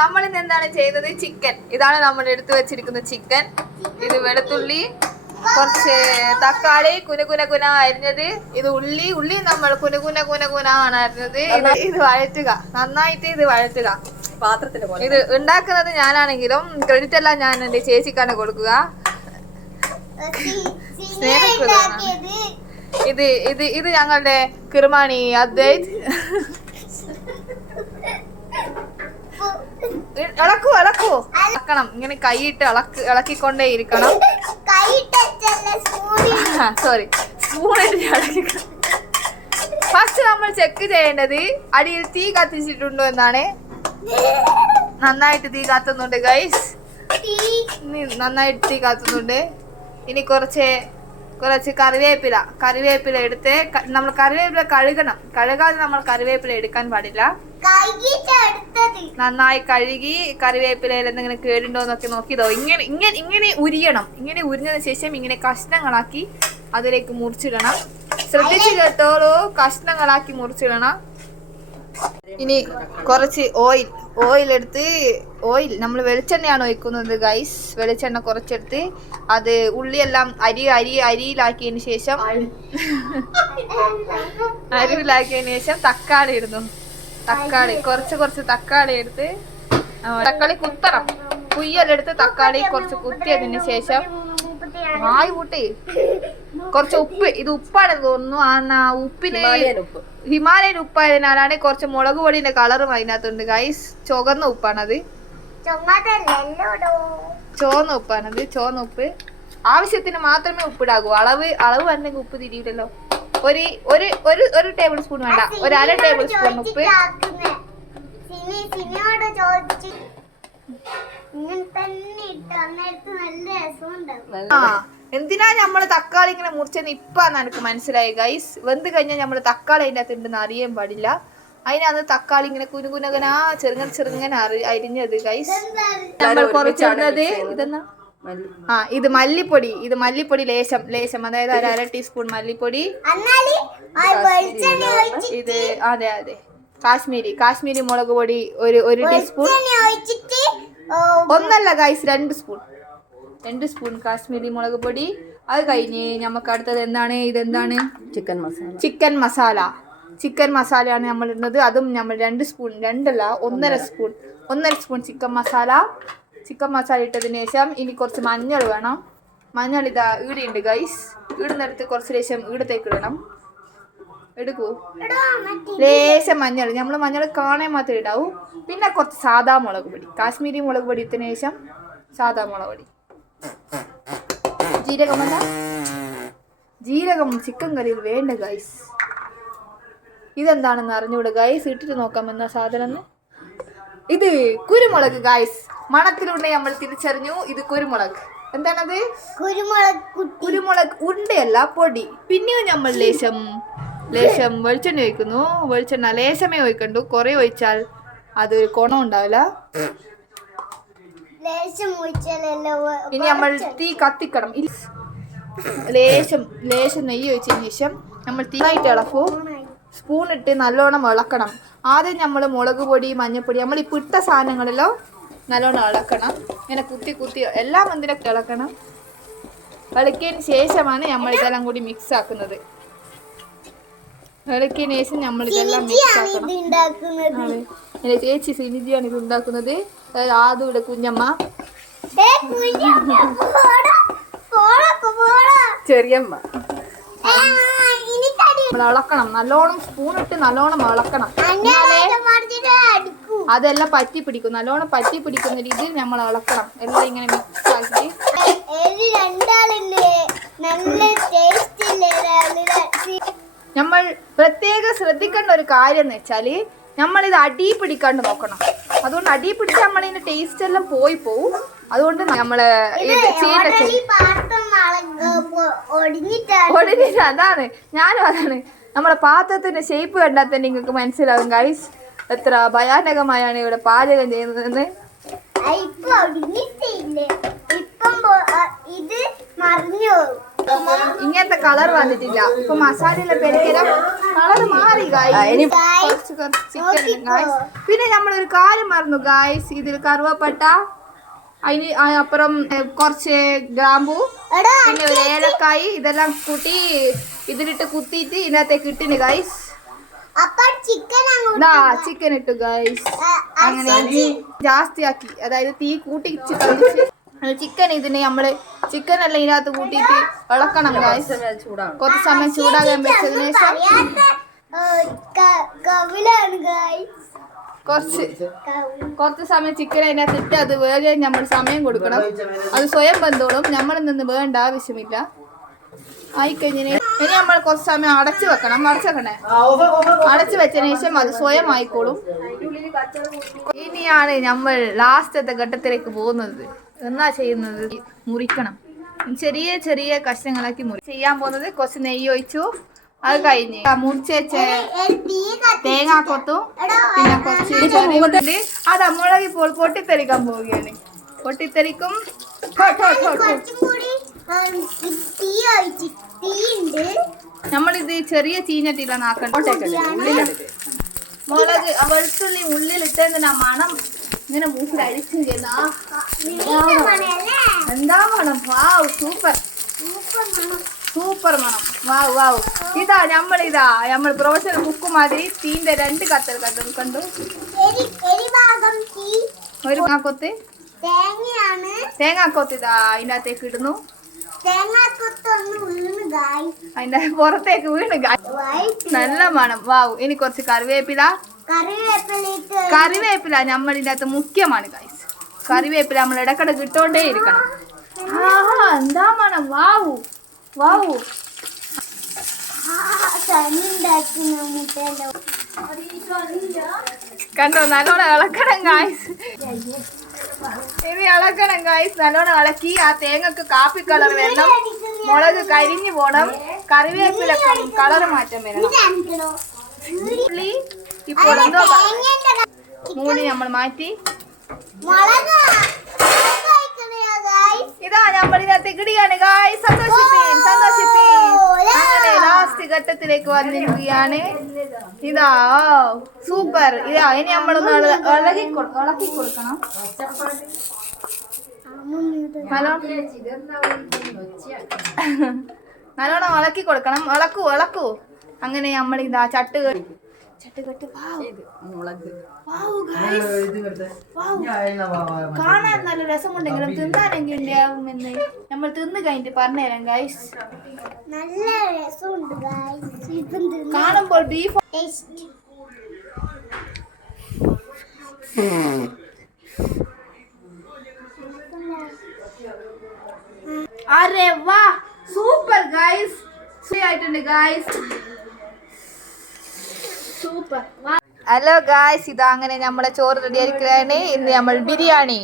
നമ്മൾ ഇന്ന് എന്താണ് ചെയ്യുന്നത്? ചിക്കൻ. ഇതാണ് നമ്മൾ എടുത്തു വെച്ചിരിക്കുന്ന ചിക്കൻ. ഇത് വെളുത്തുള്ളി, കുറച്ച് തക്കാളി കുന അരിഞ്ഞത്, ഇത് ഉള്ളി നമ്മൾ കുന ആണ് അരിഞ്ഞത്. ഇത് വഴറ്റുക, നന്നായിട്ട് ഇത് വഴറ്റുക. പാത്രത്തിന് ഇത് ഉണ്ടാക്കുന്നത് ഞാനാണെങ്കിലും ക്രെഡിറ്റ് എല്ലാം ഞാൻ എന്റെ ചേച്ചിക്കാണ് കൊടുക്കുക. ഇത് ഇത് ഇത് ഞങ്ങളുടെ കിർമാണി അദ്വൈത്. ഇളക്കണം, ഇങ്ങനെ കൈയിട്ട് ഇളക്കിക്കൊണ്ടേ ഇരിക്കണം. സോറി, സ്പൂണിട്ട് ഇളക്കിക്കണം. ഫസ്റ്റ് നമ്മൾ ചെക്ക് ചെയ്യേണ്ടത് അടിയിൽ തീ കത്തിച്ചിട്ടുണ്ടോ എന്നാണ്. നന്നായിട്ട് തീ കത്തുന്നുണ്ട് ഗൈസ്, നന്നായിട്ട് തീ കത്തുന്നുണ്ട്. ഇനി കുറച്ച് കറിവേപ്പില എടുത്ത് നമ്മൾ കറിവേപ്പില കഴുകാതെ നമ്മൾ കറിവേപ്പില എടുക്കാൻ പാടില്ല. നന്നായി കഴുകി കറിവേപ്പിലയിൽ എന്തെങ്കിലും കേടുണ്ടോന്നൊക്കെ നോക്കിയതോ ഇങ്ങനെ ഉരിയണം. ഇങ്ങനെ ഉരിഞ്ഞതിന് ശേഷം ഇങ്ങനെ കഷ്ണങ്ങളാക്കി അതിലേക്ക് മുറിച്ചിടണം. ശ്രദ്ധിച്ചു കേട്ടോളൂ, കഷ്ണങ്ങളാക്കി മുറിച്ചിടണം. ഇനി കുറച്ച് ഓയിൽ എടുത്ത്, നമ്മൾ വെളിച്ചെണ്ണയാണ് ഒഴിക്കുന്നത് ഗൈസ്. വെളിച്ചെണ്ണ കുറച്ചെടുത്ത് അത് ഉള്ളിയെല്ലാം അരിയിലാക്കിയതിന് ശേഷം തക്കാളി ഇടുന്നു. കുറച്ച് തക്കാളി എടുത്ത്, തക്കാളി കുത്തണം, കുയ്യലെടുത്ത് തക്കാളി കുറച്ച് കുത്തിയതിന് ശേഷം കുറച്ച് ഉപ്പ്. ഇത് ഉപ്പാണെന്ന് തോന്നുന്നു. ഉപ്പിന് ഹിമാലയൻ ഉപ്പായതിനാലാണ് കുറച്ച് മുളക് പൊടിന്റെ കളറും അതിനകത്തുണ്ട് ഗൈസ്. ചുവന്ന ഉപ്പാണത്, ചുവന്ന ഉപ്പ്. ആവശ്യത്തിന് മാത്രമേ ഉപ്പിടാകൂ. അളവ് വന്നെങ്കിൽ ഉപ്പ് തിരിയില്ലല്ലോ. ഒരു ടേബിൾ സ്പൂൺ വേണ്ട, ഒരു അര ടേബിൾ സ്പൂൺ ഉപ്പ്. എന്തിനാ നമ്മള് തക്കാളി ഇങ്ങനെ മുറിച്ചെന്ന് ഇപ്പാന്ന് എനിക്ക് മനസ്സിലായി ഗൈസ്. വെന്ത് കഴിഞ്ഞാൽ നമ്മള് തക്കാളി അതിൻ്റെ അകത്ത് ഉണ്ടെന്ന് അറിയാൻ പാടില്ല. അതിനകത്ത് തക്കാളി ഇങ്ങനെ കുനുകുനകനാ ചെറുങ്ങനെ അരിഞ്ഞത് ഗൈസ്. നമ്മൾ കുറച്ചിടുന്നത് ഇതെന്നാ, ഇത് മല്ലിപ്പൊടി ലേശം, അതായത് അര ടീസ്പൂൺ മല്ലിപ്പൊടി. ഇത് അതെ കാശ്മീരി മുളക് പൊടി ഒരു ടീസ്പൂൺ. ഒന്നല്ല ഗൈസ്, 2 സ്പൂൺ കാശ്മീരി മുളക് പൊടി. അത് കഴിഞ്ഞ് നമുക്ക് അടുത്തത് ഇതെന്താണ്? ചിക്കൻ മസാലയാണ് നമ്മൾ ഇടുന്നത്. അതും നമ്മൾ 2 സ്പൂൺ, 2 അല്ല 1.5 സ്പൂൺ ചിക്കൻ മസാല ഇട്ടതിന് ശേഷം ഇനി കുറച്ച് മഞ്ഞൾ വേണം. മഞ്ഞൾ ഇതാ ഈടുണ്ട് ഗൈസ്. ഈടുന്നിടത്ത് കുറച്ച് ശേഷം ഈടത്തേക്ക് ഇടണം. എടുക്കൂ, ലേശം മഞ്ഞൾ, നമ്മൾ മഞ്ഞൾ കാണാൻ മാത്രമേ ഇടാവൂ. പിന്നെ കുറച്ച് സാദാ മുളക് പൊടി, കാശ്മീരി മുളക് പൊടി ഇട്ടതിന് ശേഷം സാദാ മുളക് പൊടി. ജീരകം ചിക്കൻ കറിയിൽ വേണ്ട ഗൈസ്. ഇതെന്താണെന്ന് അറിഞ്ഞൂടെ ഗൈസ്, ഇട്ടിട്ട് നോക്കാമെന്ന സാധനം. ഇത് കുരുമുളക് ഗൈസ്. മണത്തിലുണ്ടെ നമ്മൾ തിരിച്ചറിഞ്ഞു ഇത് കുരുമുളക്. എന്താണത്? കുരുമുളക് ഉണ്ടയല്ല, പൊടി. പിന്നെയും നമ്മൾ ലേശം വെളിച്ചെണ്ണ ഒഴിക്കുന്നു. വെളിച്ചെണ്ണ ലേശമേ ഒഴിക്കണ്ടു, കുറെ ഒഴിച്ചാൽ അത് ഗുണം ഉണ്ടാവില്ല. ഇനി നമ്മൾ തീ കത്തിക്കണം. ലേശം നെയ്യ് ഒഴിച്ചതിന് ശേഷം നമ്മൾ തീയായിട്ട് ഇളക്കും. സ്പൂണിട്ട് നല്ലോണം ഇളക്കണം. ആദ്യം നമ്മൾ മുളക് പൊടി, മഞ്ഞൾപ്പൊടി, നമ്മൾ ഈ ഇട്ട സാധനങ്ങളെല്ലാം നല്ലോണം ഇളക്കണം. ഇങ്ങനെ കുത്തി എല്ലാം എന്തിനൊക്കെ ഇളക്കണം. ഇളക്കിയതിന് ശേഷമാണ് നമ്മൾ ഇതെല്ലാം കൂടി മിക്സ് ആക്കുന്നത്. ഇളക്കിയതിന് ശേഷം നമ്മൾ ഇതെല്ലാം മിക്സ് ആക്കണം. എൻ്റെ ചേച്ചി സിനിജിയാണ് ഇത് ഉണ്ടാക്കുന്നത്. ആദൂടെ കുഞ്ഞമ്മ, ചെറിയമ്മ. നമ്മൾ ഇളക്കണം നല്ലോണം, സ്പൂണിട്ട് നല്ലോണം ഇളക്കണം. അതെല്ലാം പറ്റി പിടിക്കും, നല്ലോണം പറ്റി പിടിക്കുന്ന രീതിയിൽ നമ്മൾ ഇളക്കണം. എല്ലാം ഇങ്ങനെ മിക്സ് ആക്കി. നമ്മൾ പ്രത്യേകം ശ്രദ്ധിക്കേണ്ട ഒരു കാര്യം എന്ന് വെച്ചാല് നമ്മളിത് അടി പിടിക്കാണ്ട് നോക്കണം. അതുകൊണ്ട് അടി പിടിച്ച് നമ്മളിതിന്റെ ടേസ്റ്റ് എല്ലാം പോവും. അതുകൊണ്ട് നമ്മള് ഒടിഞ്ഞിട്ട് അതാണ് നമ്മളെ പാത്രത്തിന്റെ ഷേപ്പ് കണ്ടാൽ തന്നെ നിങ്ങൾക്ക് മനസ്സിലാവും ഗൈസ് എത്ര ഭയാനകമായാണ് ഇവിടെ പാചകം ചെയ്യുന്നതെന്ന്. ഇങ്ങനത്തെ കളർ വന്നിട്ടില്ല. ഇപ്പൊ മസാലയിലെ പെരിക്കരം കളർ മാറി ഗായ്സ്. പിന്നെ നമ്മളൊരു കാര്യം മറന്നു ഗായ്സ്, ഇതിൽ കറുവപ്പട്ട, അതിന് അപ്പുറം കുറച്ച് ഗ്രാമ്പൂ, പിന്നെ ഒരു ഏലക്കായി, ഇതെല്ലാം കൂട്ടി ഇതിലിട്ട് കുത്തിയിട്ട് ഇതിനകത്തേക്ക് ഇട്ടിന് ഗായ്സ്. ചിക്കൻ ഇട്ടു ഗായ്സ്. അങ്ങനെ ജാസ്തി ആക്കി, അതായത് തീ കൂട്ടിച്ച് കളിച്ച് ചിക്കൻ ഇതിന് നമ്മള് ചിക്കൻ എല്ലാം ഇതിനകത്ത് കൂട്ടിയിട്ട് ഇളക്കണം ഗായ്സ്. കുറച്ച് സമയം ചൂടാകാൻ വെച്ചതിന് ശേഷം കുറച്ച് സമയം ചിക്കൻ അതിനകത്ത് ഇട്ട് അത് വേഗം നമ്മൾ സമയം കൊടുക്കണം. അത് സ്വയം ബന്ധോളും, നമ്മളിൽ നിന്ന് വേണ്ട ആവശ്യമില്ല. ആയിക്കഴിഞ്ഞതിന് ഇനി നമ്മൾ കുറച്ച് സമയം അടച്ചു വെക്കണം. അടച്ചു വെച്ചതിന് ശേഷം അത് സ്വയം ആയിക്കോളും. ഇനിയാണ് നമ്മൾ ലാസ്റ്റത്തെ ഘട്ടത്തിലേക്ക് പോകുന്നത്. എന്നാ ചെയ്യുന്നത്? മുറിക്കണം. ചെറിയ ചെറിയ കഷ്ണങ്ങളാക്കി ചെയ്യാൻ പോകുന്നത്. കുറച്ച് നെയ്യ് ഒഴിച്ചു, അത് കഴിഞ്ഞ് മുറിച്ച് വെച്ച തേങ്ങാക്കൊത്തും പിന്നെ കുറച്ച് ചെറിയുണ്ട്. അത് മുളക് ഇപ്പോൾ പൊട്ടിത്തെറിക്കാൻ പോവുകയാണ്. പൊട്ടിത്തെറിക്കും. നമ്മളിത് ചെറിയ ചീഞ്ഞട്ടിയിലാണ് ആക്കണ്ടത്. മുളക് വെളുത്തുള്ളി ഉള്ളിലിട്ടതിന് മണം ഇങ്ങനെ മൂക്കിൽ അടിച്ചു ചെയ്യുന്ന എന്താ മണം! വാവ്, സൂപ്പർ സൂപ്പർ മണം. വാവ് വാവ്. ഇതാ നമ്മൾ പ്രൊഫഷണൽ കുക്ക് മാതിരി തീന്റെ 2 കത്തൽ കണ്ടു. ഒരു കൊത്ത് തേങ്ങാക്കൊത്ത് ഇതാ അതിനകത്തേക്ക് ഇടുന്നു. അതിന്റെ പുറത്തേക്ക് വീണ് നല്ല മണം. വാവ്. ഇനി കുറച്ച് കറിവേപ്പില നമ്മൾ ഇതിനകത്ത് മുഖ്യമാണ് ഗൈസ്. കറിവേപ്പില നമ്മൾ ഇടക്കിടക്ക് ഇട്ടോണ്ടേ ഇരിക്കണം. എന്താ മണം! വാവു വാവു. കണ്ടോ? നല്ലോണം ഇളക്കണം ഗൈസ്. ഇനി ഇളക്കണം ഗൈസ്. നല്ലോണം ഇളക്കി ആ തേങ്ങക്ക് കാപ്പി കളർ വരണം. മുളക് കരിഞ്ഞു പോണം. കറിവേപ്പില കളർ മാറ്റം വരണം. ഇപ്പോൾ എന്തോ മൂടി നമ്മൾ മാറ്റി. ഇതാ നമ്മൾ ഇതിനകത്ത് ഇടിയാണ് ഗായ്സ്. സന്തോഷിപ്പിൻ. അങ്ങനെ ലാസ്റ്റ് ഘട്ടത്തിലേക്ക് വന്നിരിക്കുകയാണ്. ഇതാ സൂപ്പർ. ഇതാ ഇനി നമ്മളൊന്ന് ഇളക്കി കൊടുക്കണം. നല്ലോണം ഇളക്കി കൊടുക്കണം. ഇളക്കൂ. അങ്ങനെ നമ്മൾ ഇതാ ചട്ടുകെട്ട്. കാണാൻ നല്ല രസമുണ്ടെങ്കിലും തിന്നാനെങ്കിലാവുമെന്ന് നമ്മൾ തിന്ന് കഴിഞ്ഞിട്ട് പറഞ്ഞുതരാം ഗൈസ്. നല്ല രസമുണ്ട് കാണുമ്പോൾ. ബീഫ് അരെ വാ, സൂപ്പർ ഗൈസ്. ആയിട്ടുണ്ട് ഗൈസ്. സൂപ്പർ. ഹലോ ഗായ്സ്, ഇതാ അങ്ങനെ നമ്മളെ ചോറ് റെഡി ആയിരിക്കുകയാണ്. ഇന്ന് നമ്മൾ ബിരിയാണി